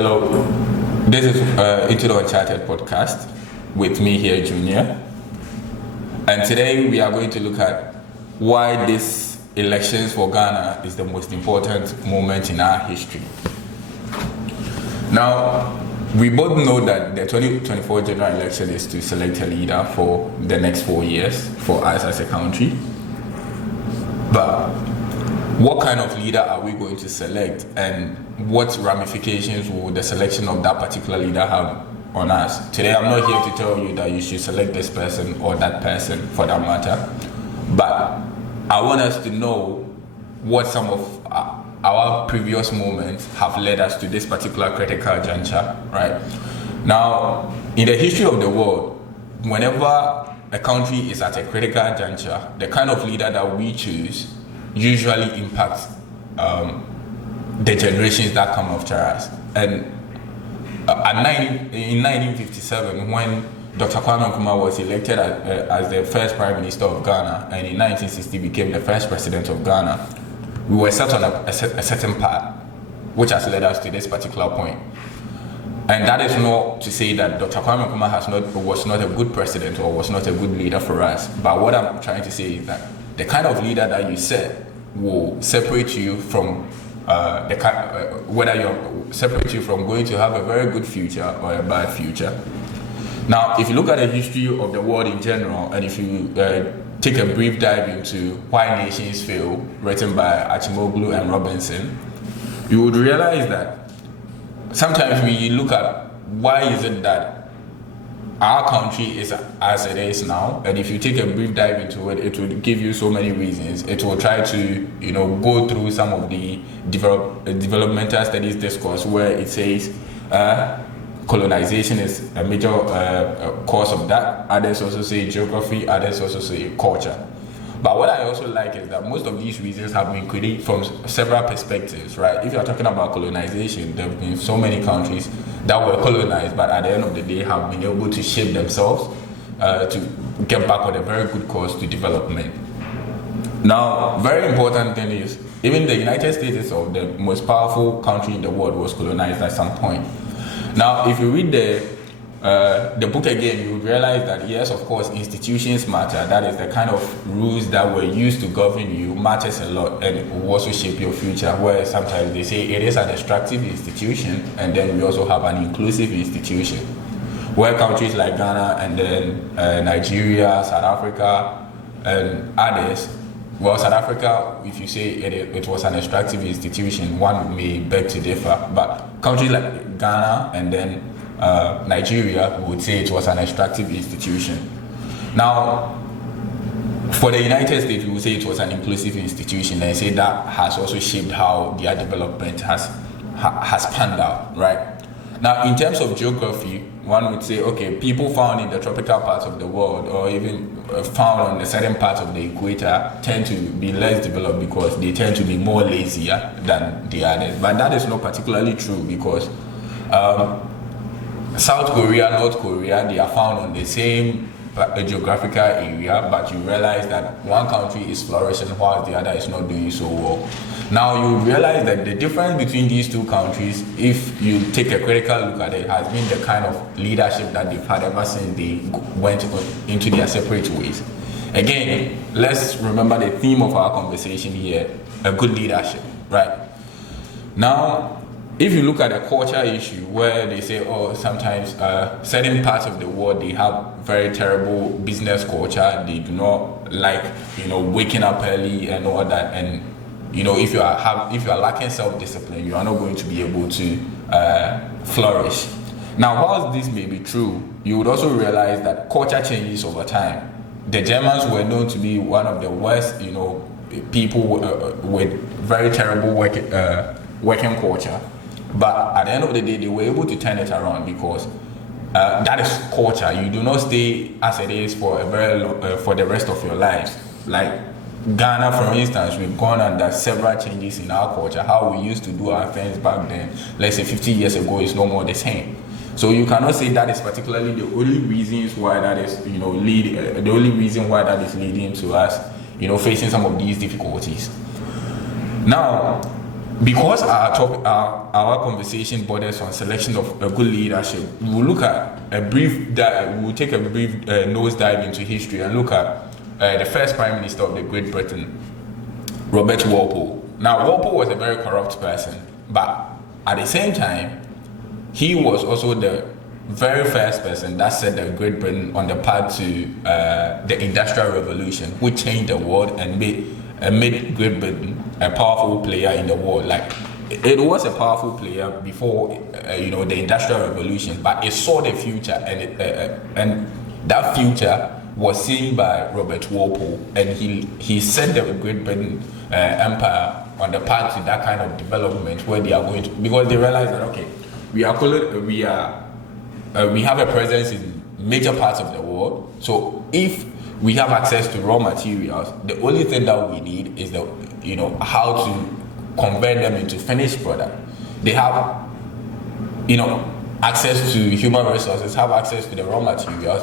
Hello, this is Into the Uncharted podcast with me here, Junior. And today we are going to look at why this elections for Ghana is the most important moment in our history. Now, we both know that the 2024 general election is to select a leader for the next 4 years for us as a country. But what kind of leader are we going to select, and what ramifications will the selection of that particular leader have on us? Today, I'm not here to tell you that you should select this person or that person for that matter, but I want us to know what some of our previous moments have led us to this particular critical juncture, right? Now, in the history of the world, whenever a country is at a critical juncture, the kind of leader that we choose usually impacts the generations that come after us. And in 1957, when Dr. Kwame Nkrumah was elected as the first Prime Minister of Ghana, and in 1960 became the first President of Ghana, we were set on a certain path, which has led us to this particular point. And that is not to say that Dr. Kwame Nkrumah was not a good president or was not a good leader for us. But what I'm trying to say is that the kind of leader that you set will separate you from separate you from going to have a very good future or a bad future. Now, if you look at the history of the world in general, and if you take a brief dive into Why Nations Fail, written by Achimoglu and Robinson, you would realize that sometimes we look at why is it that our country is as it is now, and if you take a brief dive into it, it will give you so many reasons. It will try to, go through some of the developmental studies discourse where it says colonization is a major cause of that. Others also say geography, others also say culture. But what I also like is that most of these reasons have been created from several perspectives, right? If you're talking about colonization, there have been so many countries that were colonized, but at the end of the day have been able to shape themselves to get back on a very good course to development. Now, very important thing is, even the United States itself, the most powerful country in the world, was colonized at some point. Now, if you read the book again, you would realize that yes, of course, institutions matter. That is the kind of rules that were used to govern you matters a lot, and it will also shape your future. Where sometimes they say it is an extractive institution, and then we also have an inclusive institution, where countries like Ghana and then Nigeria, South Africa, and others. Well, South Africa, if you say it was an extractive institution, one may beg to differ. But countries like Ghana and then Nigeria would say it was an extractive institution. Now, for the United States, we would say it was an inclusive institution, and say that has also shaped how their development has panned out, right? Now, in terms of geography, one would say, okay, people found in the tropical parts of the world, or even found on a certain part of the equator, tend to be less developed because they tend to be more lazier than the others. But that is not particularly true, because South Korea, North Korea, they are found on the same geographical area, but you realize that one country is flourishing while the other is not doing so well. Now you realize that the difference between these two countries, if you take a critical look at it, has been the kind of leadership that they've had ever since they went into their separate ways. Again, let's remember the theme of our conversation here, a good leadership, right? Now, if you look at a culture issue where they say, sometimes certain parts of the world, they have very terrible business culture. They do not like, waking up early and all that. And, if you are lacking self-discipline, you are not going to be able to flourish. Now, whilst this may be true, you would also realize that culture changes over time. The Germans were known to be one of the worst, people with very terrible working culture. But at the end of the day, they were able to turn it around, because that is culture. You do not stay as it is for for the rest of your lives. Like Ghana, for instance, we've gone under several changes in our culture. How we used to do our things back then, let's say 50 years ago, is no more the same. So you cannot say that is particularly the only reasons why that is, the only reason why that is leading to us, facing some of these difficulties. Now, because our conversation borders on selection of a good leadership, we will look at we will take a brief nose dive into history and look at the first Prime Minister of the Great Britain, Robert Walpole. Now, Walpole was a very corrupt person, but at the same time, he was also the very first person that set the Great Britain on the path to the Industrial Revolution, which changed the world and made Great Britain a powerful player in the world. Like, it was a powerful player before the Industrial Revolution, but it saw the future, and that future was seen by Robert Walpole, and he set the Great Britain empire on the path to that kind of development where they are going to, because they realize that okay, we have a presence in major parts of the world. So if we have access to raw materials, the only thing that we need is how to convert them into finished product. They have access to human resources, have access to the raw materials.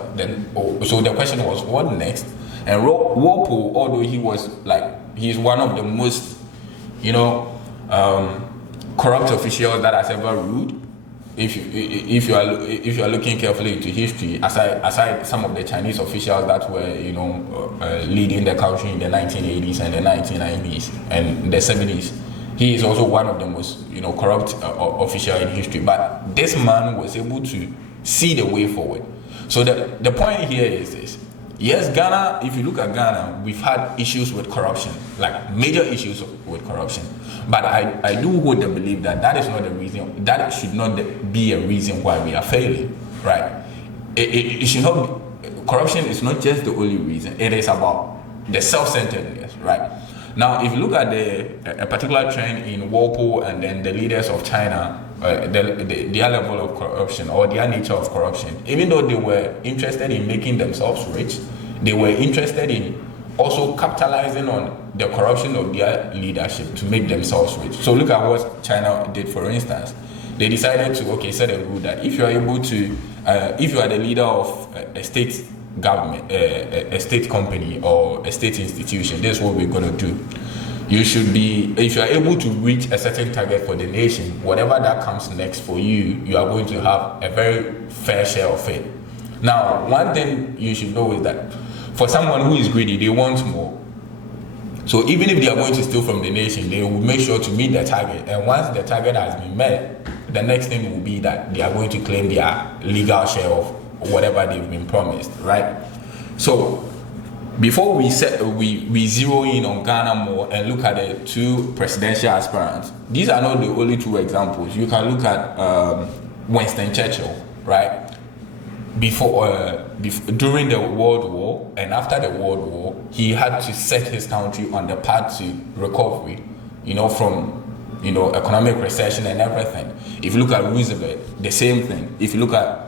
So the question was, what next? And Walpole, although he's one of the most corrupt officials that has ever ruled. If you are looking carefully into history, aside some of the Chinese officials that were leading the country in the 1980s and the 1990s and the 70s, he is also one of the most corrupt official in history. But this man was able to see the way forward. So the point here is this: yes, Ghana. If you look at Ghana, we've had issues with corruption, like major issues with corruption. But I do hold the belief that is not the reason. That should not be a reason why we are failing, right? It should not be, corruption is not just the only reason. It is about the self-centeredness, right? Now, if you look at a particular trend in Walpole and then the leaders of China, their level of corruption or their nature of corruption, even though they were interested in making themselves rich, they were interested in also capitalizing on the corruption of their leadership to make themselves rich. So look at what China did, for instance. They decided to set a rule that if you are able to, if you are the leader of a state government, a state company or a state institution, this is what we're going to do. You should be, if you are able to reach a certain target for the nation, whatever that comes next for you, you are going to have a very fair share of it. Now, one thing you should know is that for someone who is greedy, they want more. So even if they are going to steal from the nation, they will make sure to meet the target. And once the target has been met, the next thing will be that they are going to claim their legal share of whatever they've been promised, right? So before we zero in on Ghana more and look at the two presidential aspirants, these are not the only two examples. You can look at Winston Churchill, right? During the World War and after the World War, he had to set his country on the path to recovery, from economic recession and everything. If you look at Roosevelt, the same thing. If you look at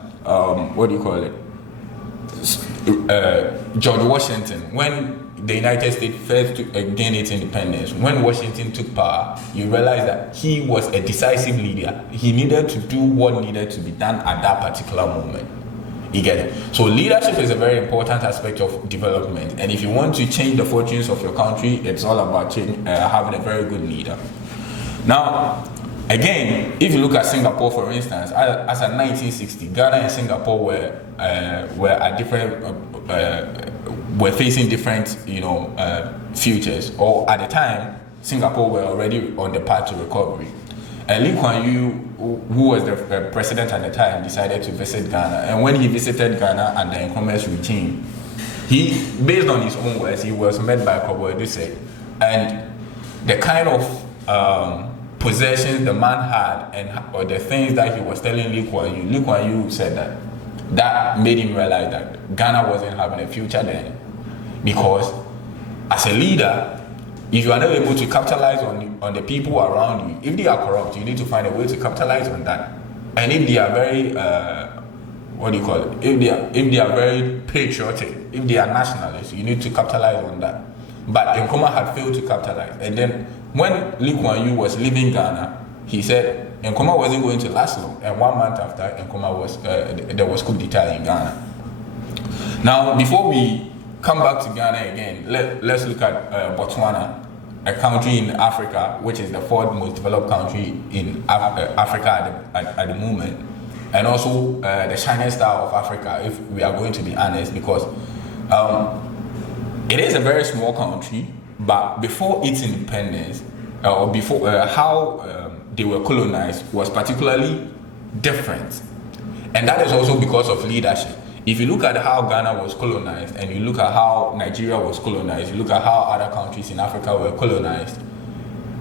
George Washington, when the United States first gained its independence, when Washington took power, you realize that he was a decisive leader. He needed to do what needed to be done at that particular moment. You get it? So leadership is a very important aspect of development, and if you want to change the fortunes of your country, it's all about having a very good leader. Now, again, if you look at Singapore, for instance, as of 1960, Ghana and Singapore were facing different, futures. Or at the time, Singapore were already on the path to recovery. And Lee Kuan Yew, who was the president at the time, decided to visit Ghana. And when he visited Ghana under Nkrumah's regime, he, based on his own words, he was met by Kobo Eduse. And the kind of possessions the man had or the things that he was telling Lee Kuan Yew said that made him realize that Ghana wasn't having a future then. Because as a leader, if you are not able to capitalize on the people around you, if they are corrupt, you need to find a way to capitalize on that. And if they are very, if they are very patriotic, if they are nationalists, you need to capitalize on that. But Nkrumah had failed to capitalize. And then when Lee Kuan Yew was leaving Ghana, he said Nkrumah wasn't going to last long. And 1 month after, there was coup d'etat in Ghana. Now, before we come back to Ghana again, let's look at Botswana. a country in Africa, which is the fourth most developed country in Africa at the moment, and also the shining star of Africa, if we are going to be honest, because it is a very small country, but before its independence, or before how they were colonized was particularly different. And that is also because of leadership. If you look at how Ghana was colonized, and you look at how Nigeria was colonized, you look at how other countries in Africa were colonized,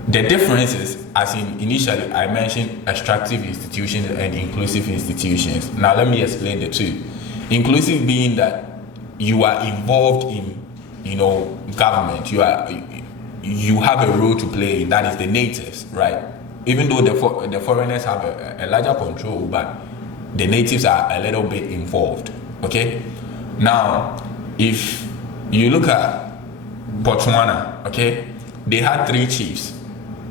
the difference is, as in initially I mentioned, extractive institutions and inclusive institutions. Now let me explain the two. Inclusive being that you are involved in, government. You have a role to play. That is the natives, right? Even though the foreigners have a larger control, but the natives are a little bit involved. Okay. Now, if you look at Botswana, okay, they had 3 chiefs.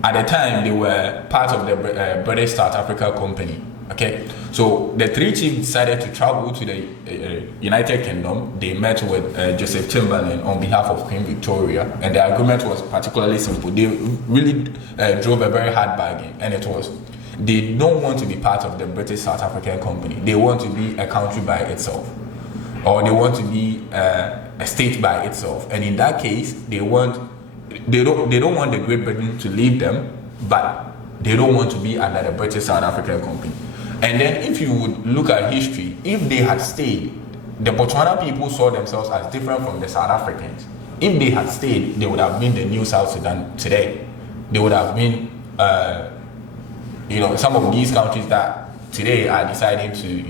At the time, they were part of the British South Africa Company. Okay, so the 3 chiefs decided to travel to the United Kingdom. They met with Joseph Chamberlain on behalf of Queen Victoria, and the agreement was particularly simple. They really drove a very hard bargain, and it was, they don't want to be part of the British South African Company. They want to be a country by itself, or they want to be a state by itself. And in that case, they don't want the Great Britain to leave them, but they don't want to be under the British South African Company. And then if you would look at history, if they had stayed, the Botswana people saw themselves as different from the South Africans. If they had stayed, they would have been the new South Sudan today. They would have been, some of these countries that today are deciding to,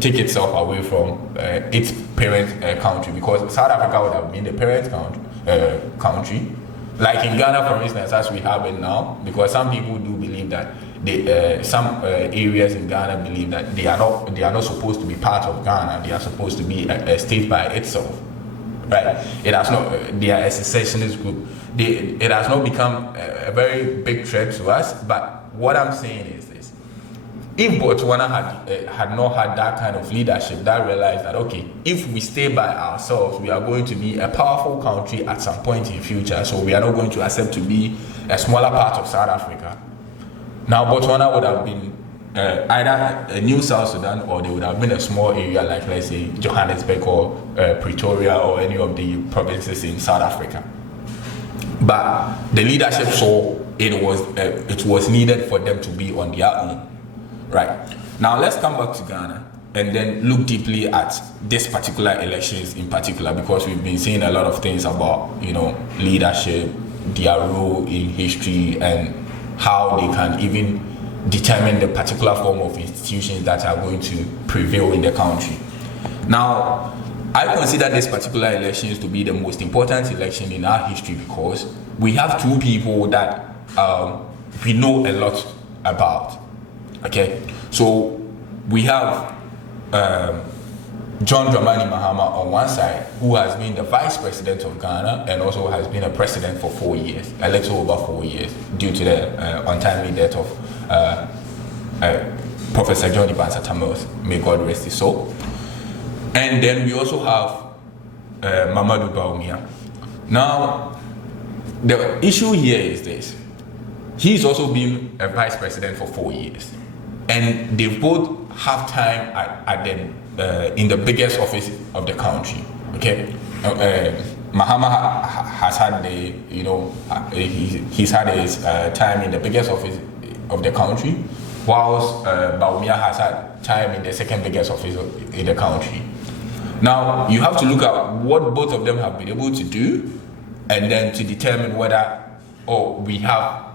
take itself away from its parent country, because South Africa would have been the parent country. Like in Ghana, for instance, as we have it now, because some people do believe that some areas in Ghana believe that they are not supposed to be part of Ghana. They are supposed to be a state by itself, right? It has not. They are a secessionist group. It has not become a very big threat to us. But what I'm saying is this: if Botswana had not had that kind of leadership that realized that, okay, if we stay by ourselves, we are going to be a powerful country at some point in future, so we are not going to accept to be a smaller part of South Africa. Now Botswana would have been either a new South Sudan, or they would have been a small area like, let's say, Johannesburg or Pretoria or any of the provinces in South Africa. But the leadership saw it was needed for them to be on their own. Right. Now let's come back to Ghana and then look deeply at this particular elections in particular, because we've been seeing a lot of things about, leadership, their role in history, and how they can even determine the particular form of institutions that are going to prevail in the country. Now, I consider this particular elections to be the most important election in our history, because we have 2 people that we know a lot about. Okay, so we have John Dramani Mahama on one side, who has been the vice president of Ghana and also has been a president for 4 years, a little over 4 years, due to the untimely death of Professor John Ibansa Tamils, may God rest his soul. And then we also have Mamadou Bawumia. Now, the issue here is this: he's also been a vice president for 4 years. And they both have time in the biggest office of the country. Okay, Mahama has had he's had his time in the biggest office of the country, whilst Bawumia has had time in the second biggest office in the country. Now you have to look at what both of them have been able to do, and then to determine whether we have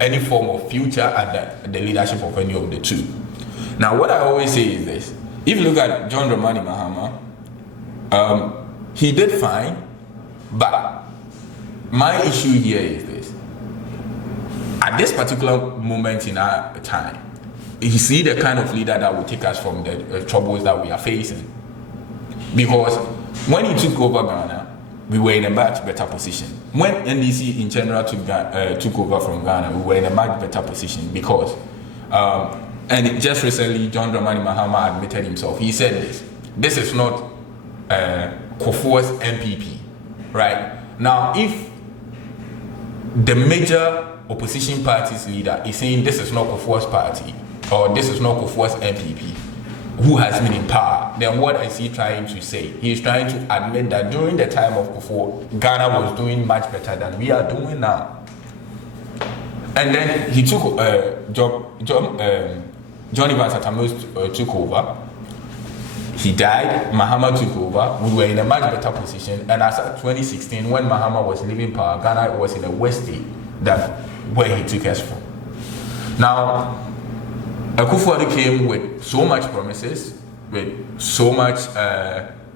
any form of future under the leadership of any of the 2. Now, what I always say is this: if you look at John Dramani Mahama, he did fine, but my issue here is this: at this particular moment in our time, is he the kind of leader that will take us from the troubles that we are facing? Because when he took over Ghana, we were in a much better position. When NDC in general took over from Ghana, we were in a much better position, because, and just recently, John Dramani Mahama admitted himself. He said this is not Kufuor's MPP, right? Now, if the major opposition party's leader is saying this is not Kufuor's party or this is not Kufuor's MPP who has been in power, then what is he trying to say? He is trying to admit that during the time of Kufuor, Ghana was doing much better than we are doing now. And then he took John Evans Atta-Mills took over. He died. Mahama took over. We were in a much better position. And as of 2016, when Mahama was leaving power, Ghana was in a worse state than where he took us from. Now, Akufo-Addo came with so much promises, with so much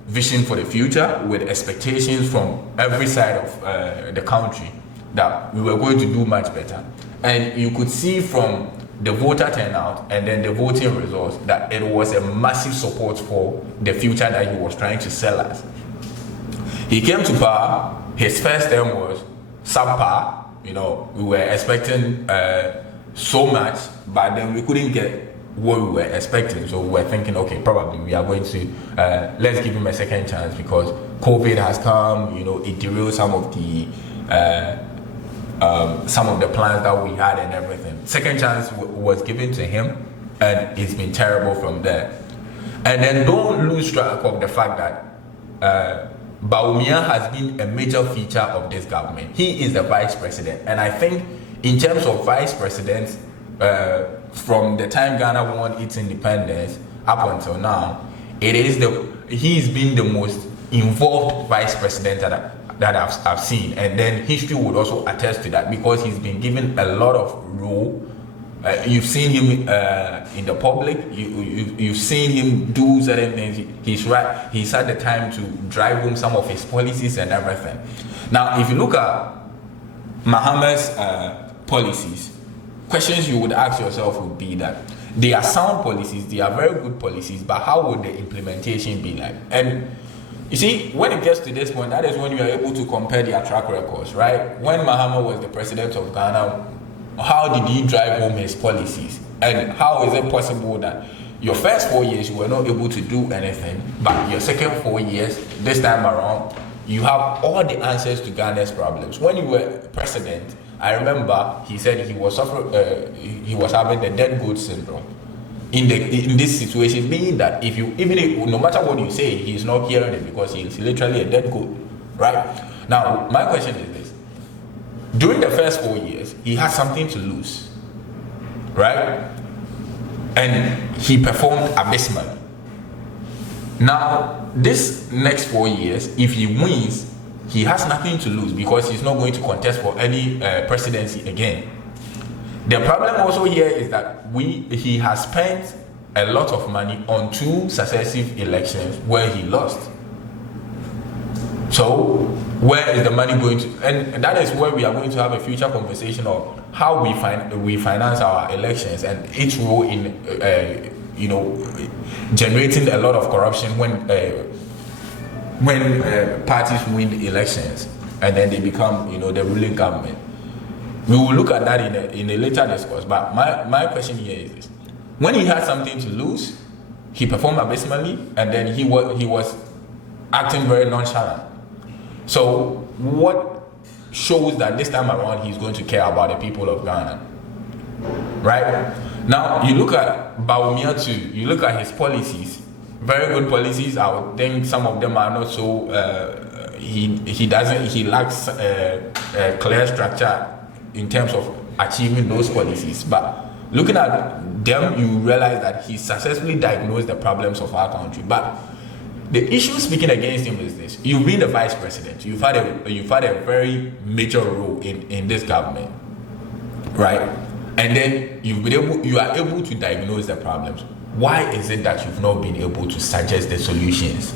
vision for the future, with expectations from every side of the country that we were going to do much better. And you could see from the voter turnout and then the voting results that it was a massive support for the future that he was trying to sell us. He came to power. His first term was subpar. You know, we were expecting so much, but then we couldn't get what we were expecting. So we were thinking, okay, probably we are going to let's give him a second chance because COVID has come. You know, it derailed some of the plans that we had and everything. Second chance was given to him, and it's been terrible from there. And then don't lose track of the fact that Bawumia has been a major feature of this government. He is the vice president, and I think in terms of vice presidents, from the time Ghana won its independence up until now, he's been the most involved vice president that I've seen, and then history would also attest to that because he's been given a lot of role. You've seen him in the public. You've seen him do certain things. He's had the time to drive home some of his policies and everything. Now, if you look at Mahama's policies, questions you would ask yourself would be that they are sound policies, they are very good policies, but how would the implementation be like? And you see, when it gets to this point, that is when you are able to compare their track records, right? When Mahama was the president of Ghana, how did he drive home his policies? And how is it possible that your first 4 years you were not able to do anything, but your second 4 years, this time around, you have all the answers to Ghana's problems? When you were president, I remember he said he was having the dead goat syndrome. In this situation, meaning that no matter what you say, he's not hearing it because he's literally a dead goat, right? Now, my question is this: during the first 4 years, he had something to lose, right? And he performed abysmally. Now, this next 4 years, if he wins, he has nothing to lose because he's not going to contest for any presidency again. The problem also here is that he has spent a lot of money on 2 successive elections where he lost. So where is the money going to? And that is where we are going to have a future conversation of how we finance our elections and its role in generating a lot of corruption when parties win elections and then they become the ruling government. We will look at that in a later discourse, but my question here is this: when he had something to lose, he performed abysmally, and then he was acting very nonchalant. So what shows that this time around he's going to care about the people of Ghana? Right? Now you look at Bawumia too. You look at his policies. Very good policies. I would think some of them are not so. He lacks a clear structure in terms of achieving those policies, but looking at them, you realize that he successfully diagnosed the problems of our country. But the issue speaking against him is this: you've been the vice president, you've had a very major role in this government, right? And then you are able to diagnose the problems. Why is it that you've not been able to suggest the solutions?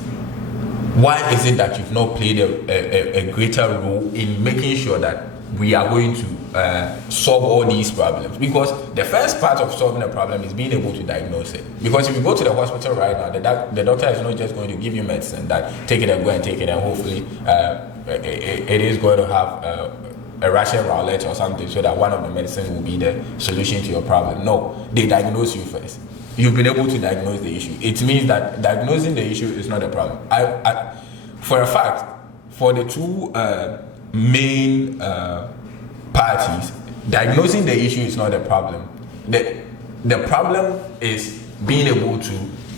Why is it that you've not played a greater role in making sure that we are going to solve all these problems? Because the first part of solving a problem is being able to diagnose it. Because if you go to the hospital right now, the doctor is not just going to give you medicine that take it and go and take it, and hopefully it is going to have a Russian roulette or something so that one of the medicines will be the solution to your problem. No, they diagnose you first. You've been able to diagnose the issue. It means that diagnosing the issue is not a problem. For a fact, for the 2 main parties, diagnosing the issue is not the problem. The problem is being able to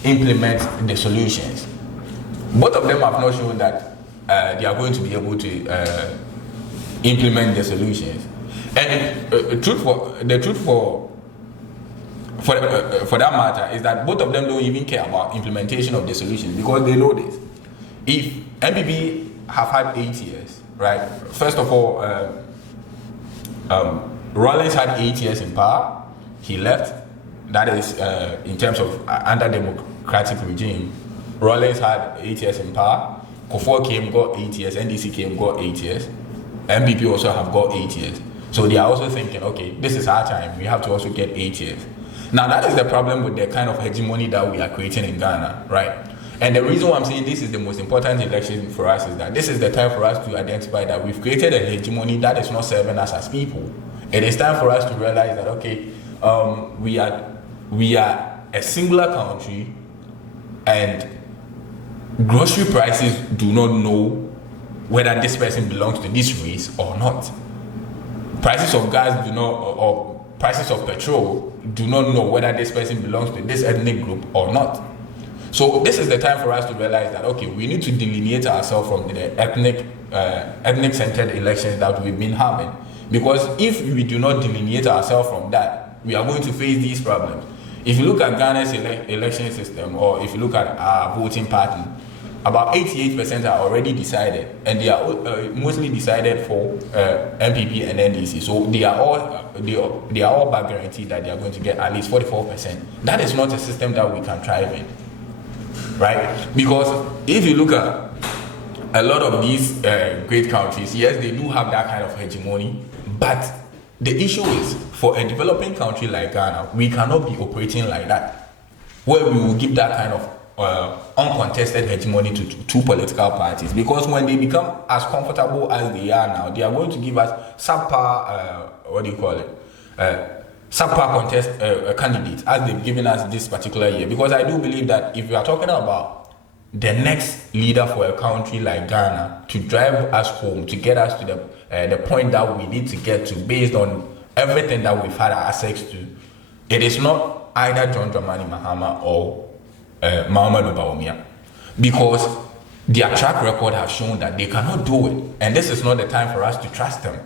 implement the solutions. Both of them have not shown that they are going to be able to implement the solutions. And the truth for that matter is that both of them don't even care about implementation of the solutions, because they know this. If MPP have had 8 years, right? First of all, Rawlings had 8 years in power. He left. That is in terms of under democratic regime. Rawlings had 8 years in power. Kufuor came, got 8 years. NDC came, got 8 years. MPP also have got 8 years. So they are also thinking, okay, this is our time. We have to also get 8 years. Now that is the problem with the kind of hegemony that we are creating in Ghana, right? And the reason why I'm saying this is the most important election for us is that this is the time for us to identify that we've created a hegemony that is not serving us as people. It is time for us to realize that, okay, we are a singular country, and grocery prices do not know whether this person belongs to this race or not. Prices of gas do not, or prices of petrol do not know whether this person belongs to this ethnic group or not. So this is the time for us to realize that, okay, we need to delineate ourselves from the ethnic-centered elections that we've been having. Because if we do not delineate ourselves from that, we are going to face these problems. If you look at Ghana's election system, or if you look at our voting pattern, about 88% are already decided, and they are mostly decided for MPP and NDC. So they are all but guaranteed that they are going to get at least 44%. That is not a system that we can thrive in, right? Because if you look at a lot of these great countries, yes, they do have that kind of hegemony, but the issue is, for a developing country like Ghana, we cannot be operating like that, where we will give that kind of uncontested hegemony to two political parties, because when they become as comfortable as they are now, they are going to give us subpar, subpar contest candidates, as they've given us this particular year. Because I do believe that if we are talking about the next leader for a country like Ghana to drive us home, to get us to the point that we need to get to, based on everything that we've had access to, it is not either John Dramani Mahama or Muhammadu Bawumia, because their track record has shown that they cannot do it, and this is not the time for us to trust them.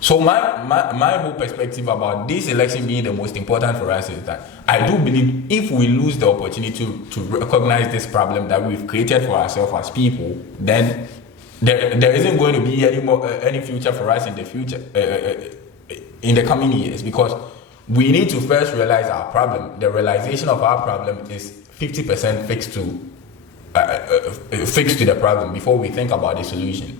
So my whole perspective about this election being the most important for us is that I do believe if we lose the opportunity to recognize this problem that we've created for ourselves as people, then there isn't going to be any future for us in the future, in the coming years, because we need to first realize our problem. The realization of our problem is 50% fixed to the problem before we think about the solution.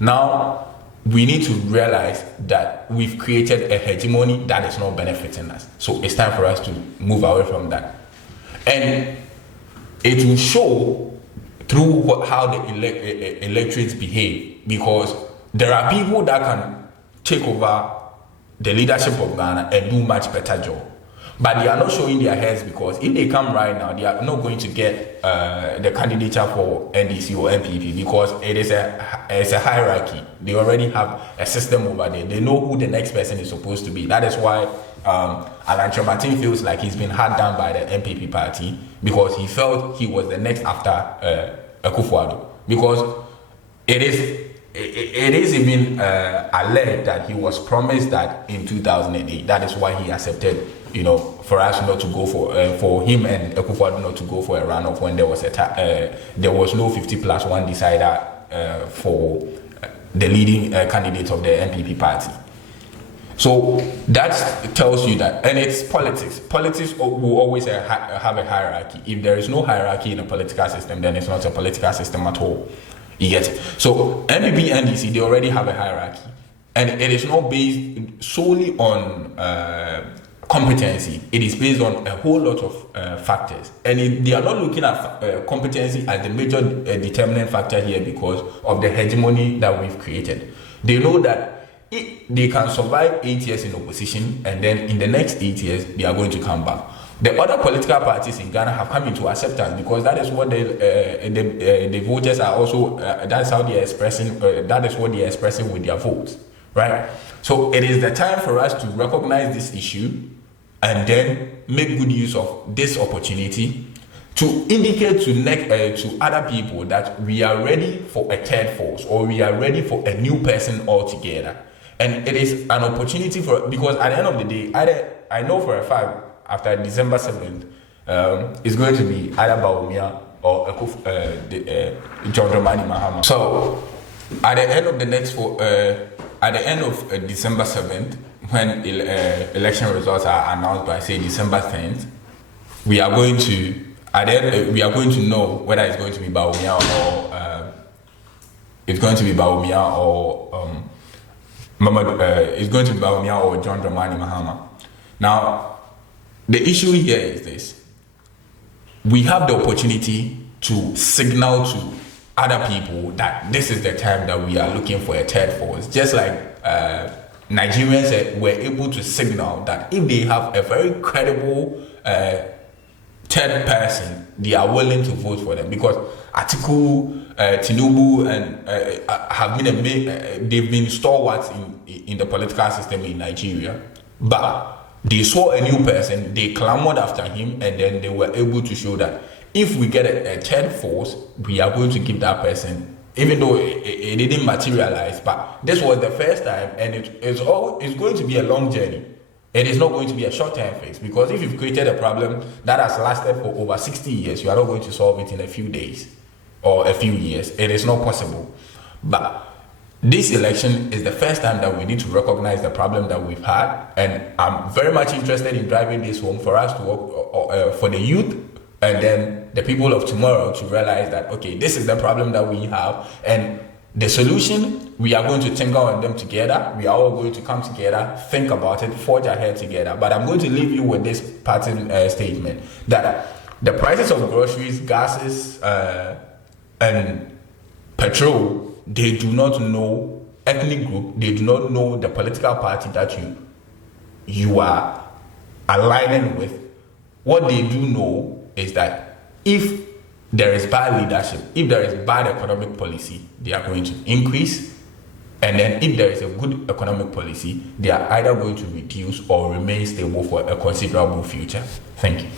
Now, we need to realize that we've created a hegemony that is not benefiting us. So it's time for us to move away from that. And it will show through how the electorates behave, because there are people that can take over the leadership of Ghana and do much better job. But they are not showing their heads, because if they come right now, they are not going to get the candidature for NDC or MPP, because it's a hierarchy. They already have a system over there. They know who the next person is supposed to be. That is why Alan Martin feels like he's been hard done by the MPP party, because he felt he was the next after Akufo-Addo. Because it is even alleged that he was promised that in 2008. That is why he accepted, for us not to go for him and Akufo-Addo not to go for a runoff when there was there was no 50+1 decider for the leading candidate of the MPP party. So that tells you that, and it's politics. Politics will always have a hierarchy. If there is no hierarchy in a political system, then it's not a political system at all. You get it? So MPP, NDC, they already have a hierarchy, and it is not based solely on competency. It is based on a whole lot of factors, and they are not looking at competency as the major determinant factor here because of the hegemony that we've created. They know that they can survive 8 years in opposition, and then in the next 8 years they are going to come back. The other political parties in Ghana have come into acceptance, because that is what the voters are also. That's how they are expressing. That is what they are expressing with their votes, right? So it is the time for us to recognize this issue and then make good use of this opportunity to indicate to other people that we are ready for a third force, or we are ready for a new person altogether. And it is an opportunity for, because at the end of the day, I know for a fact after December 7th, it's going to be either Bawumia or John Dramani Mahama. So at the end of the next at the end of December 7th, when election results are announced by, say, December 10th, we are going to know whether it's going to be Bawumia or it's going to be Bawumia or it's going to be Bawumia or John Dramani Mahama. Now, the issue here is this: we have the opportunity to signal to other people that this is the time that we are looking for a third force. Just like Nigerians were able to signal that if they have a very credible third person, they are willing to vote for them, because Atiku, Tinubu, and have been they've been stalwarts in the political system in Nigeria, but they saw a new person, they clamored after him, and then they were able to show that if we get a third force, we are going to give that person, even though it didn't materialize. But this was the first time, and it's going to be a long journey. It is not going to be a short-term fix, because if you've created a problem that has lasted for over 60 years, you are not going to solve it in a few days or a few years. It is not possible. But this election is the first time that we need to recognize the problem that we've had, and I'm very much interested in driving this home for us to work for the youth and then the people of tomorrow to realize that, okay, this is the problem that we have, and the solution, we are going to tinker on them together. We are all going to come together, think about it, forge ahead together. But I'm going to leave you with this parting statement that the prices of groceries, gases, and petrol, they do not know ethnic group, they do not know the political party that you are aligning with. What they do know is that if there is bad leadership, if there is bad economic policy, they are going to increase. And then if there is a good economic policy, they are either going to reduce or remain stable for a considerable future. Thank you.